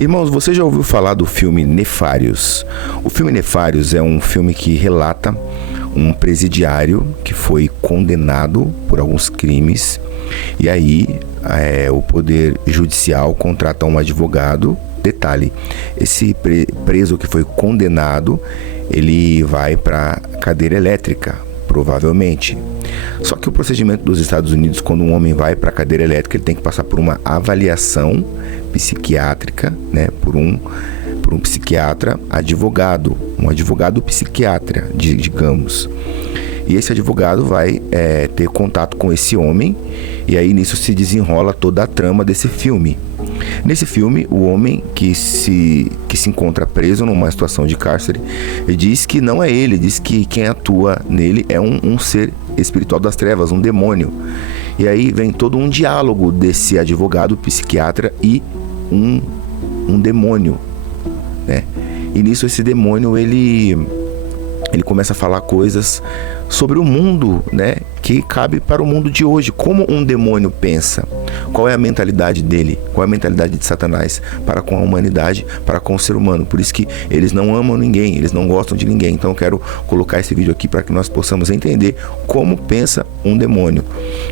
Irmãos, você já ouviu falar do filme Nefários? O filme Nefários é um filme que relata um presidiário que foi condenado por alguns crimes e aí o poder judicial contrata um advogado. Detalhe, esse preso que foi condenado, ele vai para cadeira elétrica, provavelmente. Só que o procedimento dos Estados Unidos, quando um homem vai para a cadeira elétrica, ele tem que passar por uma avaliação psiquiátrica, né, por um psiquiatra advogado, um advogado psiquiatra, digamos. E esse advogado vai ter contato com esse homem, e aí nisso se desenrola toda a trama desse filme. Nesse filme, o homem que se encontra preso numa situação de cárcere, ele diz que não é ele, diz que quem atua nele é um ser espiritual das trevas, um demônio. E aí vem todo um diálogo desse advogado psiquiatra e um demônio, né? E nisso esse demônio, ele começa a falar coisas sobre o mundo, né, que cabe para o mundo de hoje. Como um demônio pensa? Qual é a mentalidade dele? Qual é a mentalidade de Satanás para com a humanidade, para com o ser humano? Por isso que eles não amam ninguém, eles não gostam de ninguém. Então eu quero colocar esse vídeo aqui para que nós possamos entender como pensa um demônio,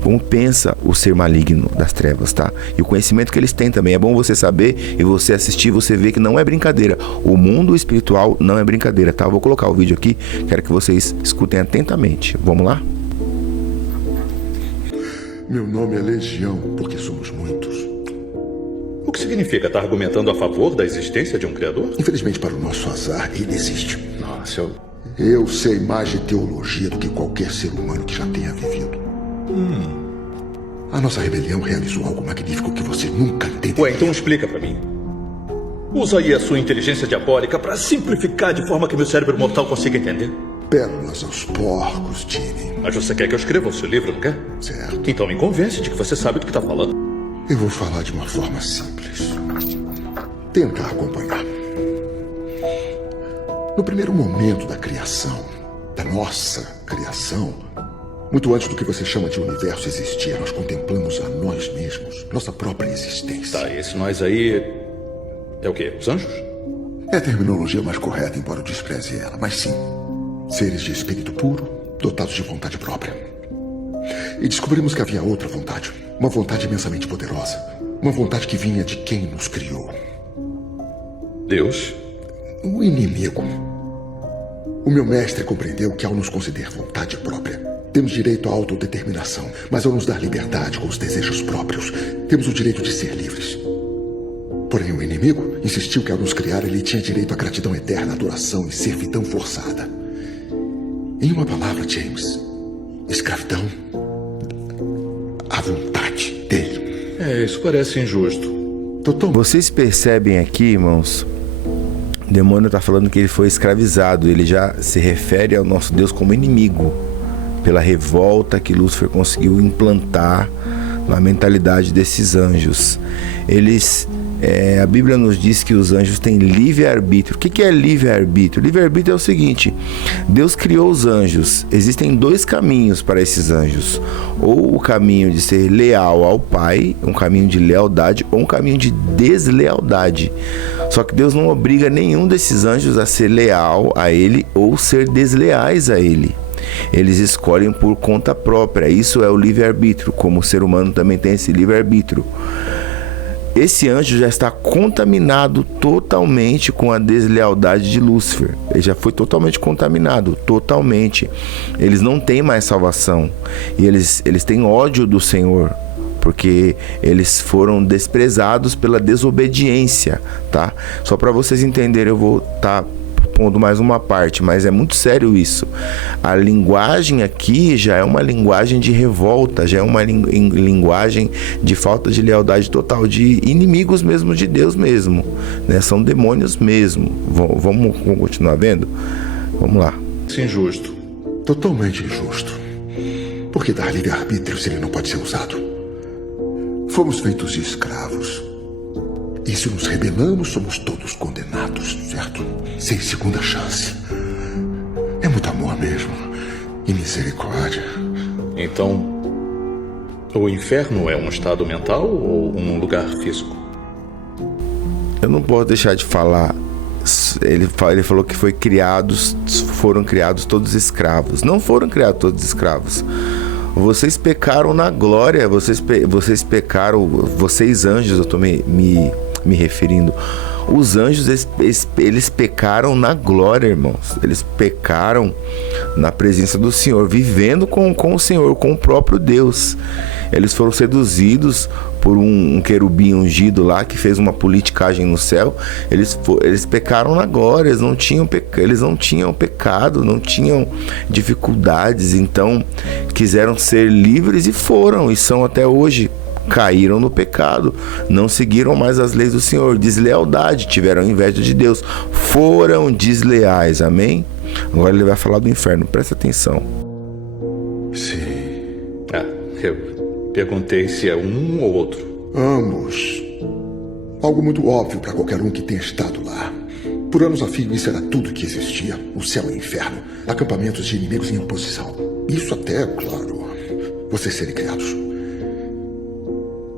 como pensa o ser maligno das trevas, tá? E o conhecimento que eles têm também. É bom você saber e você assistir, você ver que não é brincadeira. O mundo espiritual não é brincadeira, tá? Eu vou colocar o vídeo aqui, quero que vocês escutem atentamente. Vamos lá? Meu nome é Legião, porque somos muitos. O que significa? Estar argumentando a favor da existência de um criador? Infelizmente, para o nosso azar, ele existe. Nossa, Eu sei mais de teologia do que qualquer ser humano que já tenha vivido. A nossa rebelião realizou algo magnífico que você nunca entendeu. Ué, então explica pra mim. Usa aí a sua inteligência diabólica pra simplificar de forma que meu cérebro mortal consiga entender. Pérolas aos porcos, Jimmy. Mas você quer que eu escreva o seu livro, não quer? Certo. Então me convence de que você sabe do que tá falando. Eu vou falar de uma forma simples. Tenta acompanhar. No primeiro momento da criação, da nossa criação, muito antes do que você chama de universo existir, nós contemplamos a nós mesmos, nossa própria existência. Tá, esse nós aí é o quê? Os anjos? É a terminologia mais correta, embora eu despreze ela, mas sim. Seres de espírito puro, dotados de vontade própria. E descobrimos que havia outra vontade, uma vontade imensamente poderosa, uma vontade que vinha de quem nos criou. Deus? O inimigo. O meu mestre compreendeu que ao nos conceder vontade própria, temos direito à autodeterminação, mas ao nos dar liberdade com os desejos próprios, temos o direito de ser livres. Porém, o inimigo insistiu que ao nos criar ele tinha direito à gratidão eterna, adoração e servidão forçada. Em uma palavra, James, escravidão à vontade dele. Isso parece injusto. Vocês percebem aqui, irmãos, o demônio está falando que ele foi escravizado. Ele já se refere ao nosso Deus como inimigo, pela revolta que Lúcifer conseguiu implantar na mentalidade desses anjos. A Bíblia nos diz que os anjos têm livre-arbítrio. O que é livre-arbítrio? Livre-arbítrio é o seguinte: Deus criou os anjos. Existem dois caminhos para esses anjos. Ou o caminho de ser leal ao Pai, um caminho de lealdade, ou um caminho de deslealdade. Só que Deus não obriga nenhum desses anjos a ser leal a Ele ou ser desleais a Ele. Eles escolhem por conta própria. Isso é o livre-arbítrio, como o ser humano também tem esse livre-arbítrio. Esse anjo já está contaminado totalmente com a deslealdade de Lúcifer. Ele já foi totalmente contaminado, totalmente. Eles não têm mais salvação. E eles têm ódio do Senhor, porque eles foram desprezados pela desobediência, tá? Só para vocês entenderem, eu vou estar pondo mais uma parte, mas é muito sério isso. A linguagem aqui já é uma linguagem de revolta, já é uma linguagem de falta de lealdade total, de inimigos mesmo de Deus mesmo, né? São demônios mesmo. Vamos continuar vendo? Vamos lá. Isso é injusto. Totalmente injusto. Por que dar livre-arbítrio se ele não pode ser usado? Fomos feitos escravos. E se nos rebelamos, somos todos condenados, certo? Sem segunda chance. É muito amor mesmo. E misericórdia. Então, o inferno é um estado mental ou um lugar físico? Eu não posso deixar de falar. Ele falou que foram criados todos escravos. Não foram criados todos escravos. Vocês pecaram na glória. Vocês pecaram. Vocês anjos, eu estou me referindo. Os anjos, eles pecaram na glória, irmãos. Eles pecaram na presença do Senhor, vivendo com o Senhor, com o próprio Deus. Eles foram seduzidos por um querubim ungido lá, que fez uma politicagem no céu. Eles pecaram na glória. Eles não tinham pecado, não tinham dificuldades. Então quiseram ser livres e foram, e são até hoje. Caíram no pecado, não seguiram mais as leis do Senhor, deslealdade, tiveram inveja de Deus, foram desleais, amém? Agora ele vai falar do inferno, presta atenção. Sim. Eu perguntei se é um ou outro. Ambos. Algo muito óbvio para qualquer um que tenha estado lá. Por anos a fio, isso era tudo que existia. O céu e o inferno, acampamentos de inimigos em oposição. Isso até, claro, vocês serem criados.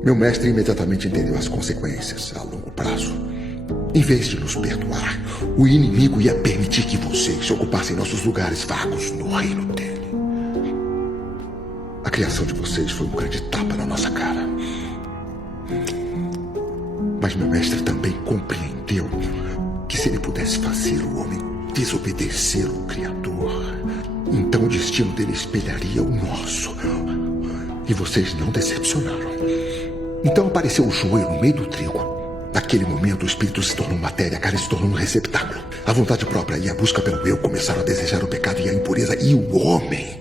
Meu mestre imediatamente entendeu as consequências a longo prazo. Em vez de nos perdoar, o inimigo ia permitir que vocês ocupassem nossos lugares vagos no reino dele. A criação de vocês foi um grande tapa na nossa cara. Mas meu mestre também compreendeu que se ele pudesse fazer o homem desobedecer o Criador, então o destino dele espelharia o nosso. E vocês não decepcionaram. Então apareceu o joelho no meio do trigo. Naquele momento, o espírito se tornou matéria, a carne se tornou um receptáculo. A vontade própria e a busca pelo eu começaram a desejar o pecado e a impureza. E o homem,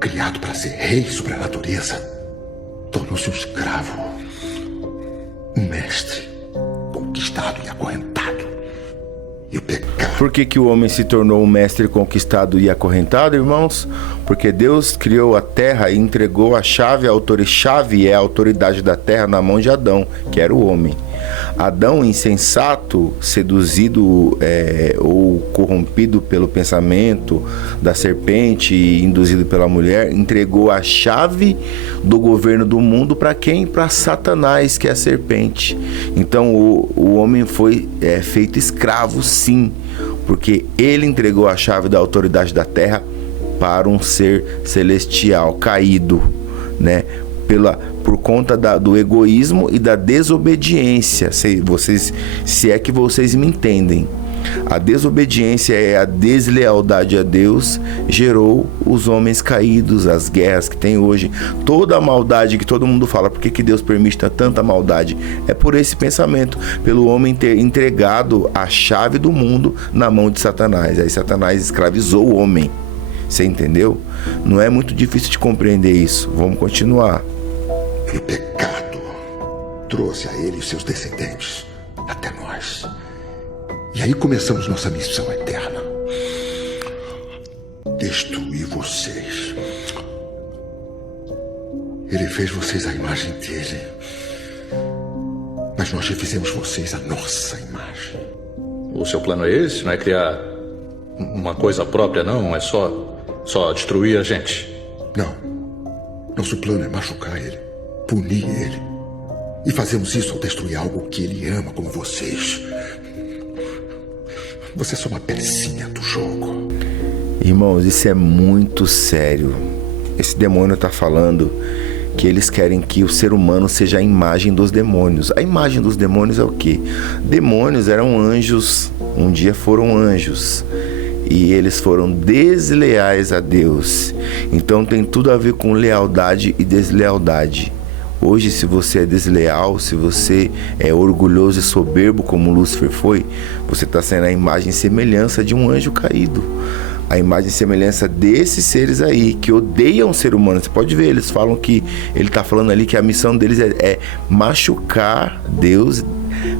criado para ser rei sobre a natureza, tornou-se um escravo, um mestre, conquistado e acorrentado. E o pecado... Por que o homem se tornou um mestre conquistado e acorrentado, irmãos? Porque Deus criou a terra e entregou a chave é a autoridade da terra na mão de Adão, que era o homem. Adão, insensato, seduzido ou corrompido pelo pensamento da serpente e induzido pela mulher, entregou a chave do governo do mundo para quem? Para Satanás, que é a serpente. Então o homem foi feito escravo, sim, porque ele entregou a chave da autoridade da terra para um ser celestial caído, né? Por conta do egoísmo e da desobediência. Se é que vocês me entendem. A desobediência é a deslealdade a Deus, gerou os homens caídos, as guerras que tem hoje, toda a maldade que todo mundo fala. Por que Deus permite tanta maldade? É por esse pensamento, pelo homem ter entregado a chave do mundo na mão de Satanás. Aí Satanás escravizou o homem. Você entendeu? Não é muito difícil de compreender isso. Vamos continuar. E o pecado trouxe a ele e seus descendentes até nós. E aí começamos nossa missão eterna. Destruir vocês. Ele fez vocês à imagem dele. Mas nós refizemos vocês à nossa imagem. O seu plano é esse? Não é criar uma coisa própria, não? É só destruir a gente? Não. Nosso plano é machucar ele, punir ele. E fazemos isso ao destruir algo que ele ama, como vocês. Vocês são uma pecinha do jogo. Irmãos, isso é muito sério. Esse demônio está falando que eles querem que o ser humano seja a imagem dos demônios. A imagem dos demônios é o quê? Demônios eram anjos, um dia foram anjos. E eles foram desleais a Deus. Então tem tudo a ver com lealdade e deslealdade. Hoje, se você é desleal, se você é orgulhoso e soberbo, como Lúcifer foi, você está sendo a imagem e semelhança de um anjo caído. A imagem e semelhança desses seres aí, que odeiam o ser humano. Você pode ver, eles falam que... Ele está falando ali que a missão deles é machucar Deus,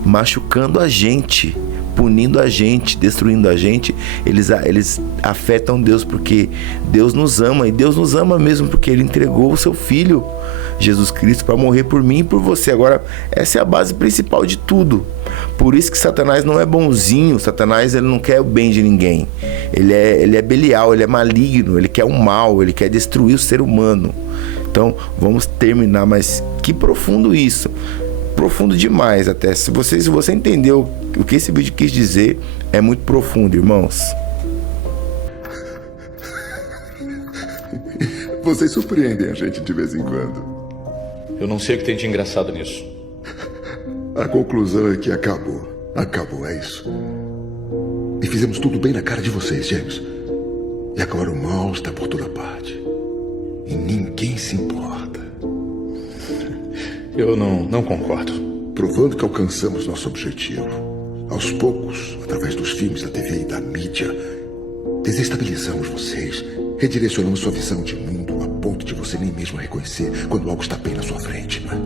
machucando a gente, punindo a gente, destruindo a gente. Eles afetam Deus, porque Deus nos ama. E Deus nos ama mesmo, porque Ele entregou o seu Filho, Jesus Cristo, para morrer por mim e por você. Agora, essa é a base principal de tudo. Por isso que Satanás não é bonzinho. Satanás, ele não quer o bem de ninguém. Ele é Belial, ele é maligno, ele quer o mal, ele quer destruir o ser humano. Então, vamos terminar, mas que profundo isso. profundo demais até. Se você entendeu o que esse vídeo quis dizer, é muito profundo, irmãos. Vocês surpreendem a gente de vez em quando. Eu não sei o que tem de engraçado nisso. A conclusão é que acabou. Acabou, é isso. E fizemos tudo bem na cara de vocês, James. E agora o mal está por toda parte. E ninguém se importa. Eu não concordo. Provando que alcançamos nosso objetivo. Aos poucos, através dos filmes, da TV e da mídia, desestabilizamos vocês. Redirecionamos sua visão de mundo a ponto de você nem mesmo reconhecer quando algo está bem na sua frente, né?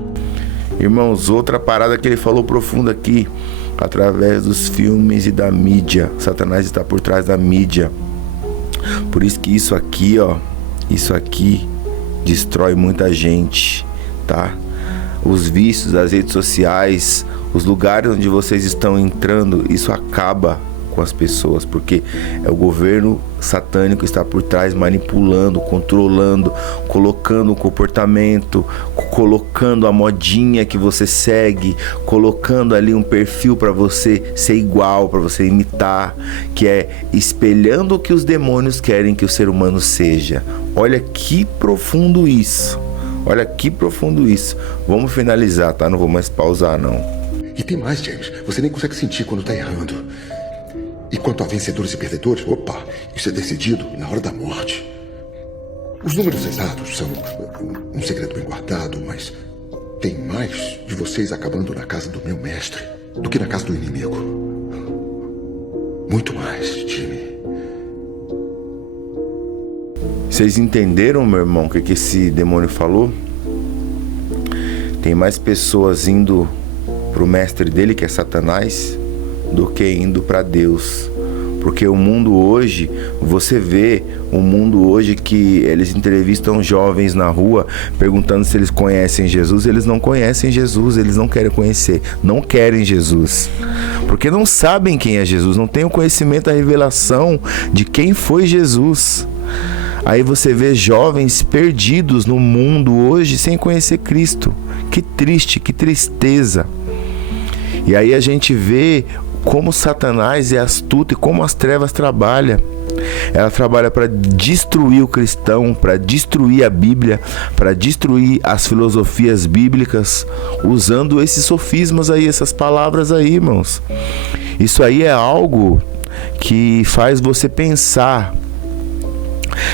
Irmãos, outra parada que ele falou profunda aqui, através dos filmes e da mídia. Satanás está por trás da mídia. Por isso que isso aqui, ó, isso aqui destrói muita gente, tá? Os vícios, as redes sociais, os lugares onde vocês estão entrando, isso acaba com as pessoas, porque é o governo satânico que está por trás, manipulando, controlando, colocando o comportamento, colocando a modinha que você segue, colocando ali um perfil para você ser igual, para você imitar, que é espelhando o que os demônios querem que o ser humano seja. Olha que profundo isso. Olha que profundo isso. Vamos finalizar, tá? Não vou mais pausar, não. E tem mais, James. Você nem consegue sentir quando tá errando. E quanto a vencedores e perdedores, opa, isso é decidido na hora da morte. Os números exatos são um segredo bem guardado, mas tem mais de vocês acabando na casa do meu mestre do que na casa do inimigo. Muito mais, Jimmy. Vocês entenderam, meu irmão, o que esse demônio falou? Tem mais pessoas indo pro mestre dele, que é Satanás, do que indo para Deus. Porque o mundo hoje, você vê o mundo hoje que eles entrevistam jovens na rua perguntando se eles conhecem Jesus. Eles não conhecem Jesus, eles não querem conhecer, não querem Jesus, porque não sabem quem é Jesus, não têm o conhecimento, a revelação de quem foi Jesus. Aí você vê jovens perdidos no mundo hoje sem conhecer Cristo. Que triste, que tristeza. E aí a gente vê como Satanás é astuto e como as trevas trabalham. Ela trabalha para destruir o cristão, para destruir a Bíblia, para destruir as filosofias bíblicas, usando esses sofismas aí, essas palavras aí, irmãos. Isso aí é algo que faz você pensar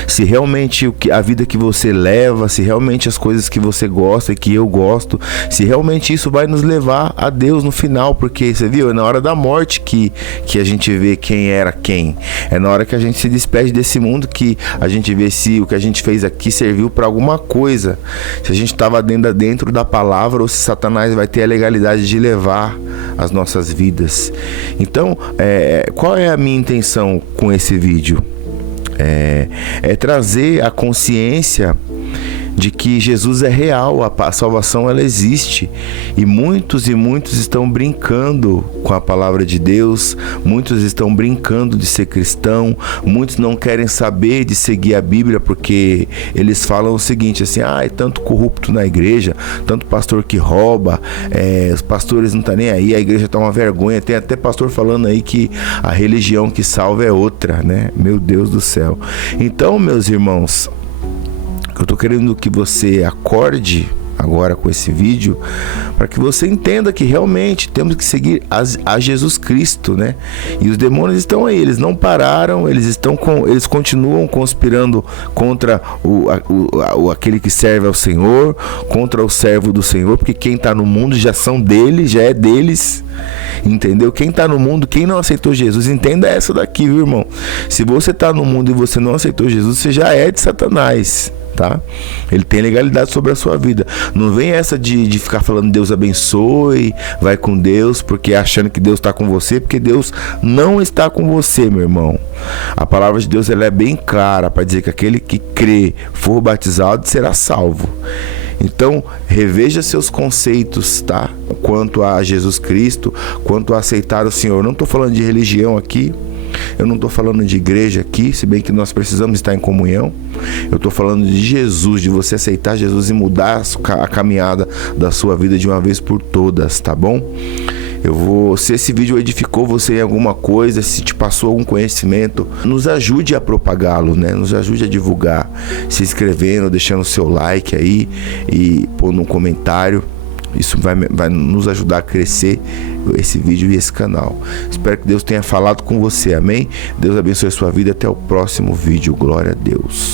se realmente a vida que você leva, se realmente as coisas que você gosta e que eu gosto, se realmente isso vai nos levar a Deus no final. Porque você viu, é na hora da morte que a gente vê quem era quem. É na hora que a gente se despede desse mundo que a gente vê se o que a gente fez aqui serviu para alguma coisa, se a gente estava dentro da palavra, ou se Satanás vai ter a legalidade de levar as nossas vidas. Então, qual é a minha intenção com esse vídeo? É trazer a consciência de que Jesus é real, a salvação ela existe, e muitos estão brincando com a palavra de Deus, muitos estão brincando de ser cristão, muitos não querem saber de seguir a Bíblia, porque eles falam o seguinte, assim, é tanto corrupto na igreja, tanto pastor que rouba, os pastores não estão nem aí, a igreja está uma vergonha. Tem até pastor falando aí que a religião que salva é outra, né? Meu Deus do céu. Então, meus irmãos, eu tô querendo que você acorde agora com esse vídeo, para que você entenda que realmente temos que seguir a Jesus Cristo, né? E os demônios estão aí, eles não pararam, eles continuam conspirando contra aquele que serve ao Senhor, contra o servo do Senhor, porque quem está no mundo já são deles, já é deles. Entendeu? Quem está no mundo, quem não aceitou Jesus, entenda essa daqui, viu, irmão? Se você está no mundo e você não aceitou Jesus, você já é de Satanás, tá? Ele tem legalidade sobre a sua vida. Não vem essa de ficar falando Deus abençoe, vai com Deus, porque achando que Deus está com você, porque Deus não está com você, meu irmão. A palavra de Deus ela é bem clara para dizer que aquele que crê, for batizado, será salvo. Então, reveja seus conceitos, tá? Quanto a Jesus Cristo, quanto a aceitar o Senhor. Não estou falando de religião aqui, Eu não estou falando de igreja aqui, se bem que nós precisamos estar em comunhão. Eu estou falando de Jesus, de você aceitar Jesus e mudar a caminhada da sua vida de uma vez por todas, tá bom? Se esse vídeo edificou você em alguma coisa, se te passou algum conhecimento, nos ajude a propagá-lo, né? Nos ajude a divulgar, se inscrevendo, deixando o seu like aí e pondo um comentário. Isso vai nos ajudar a crescer esse vídeo e esse canal. Espero que Deus tenha falado com você, amém? Deus abençoe a sua vida, até o próximo vídeo. Glória a Deus.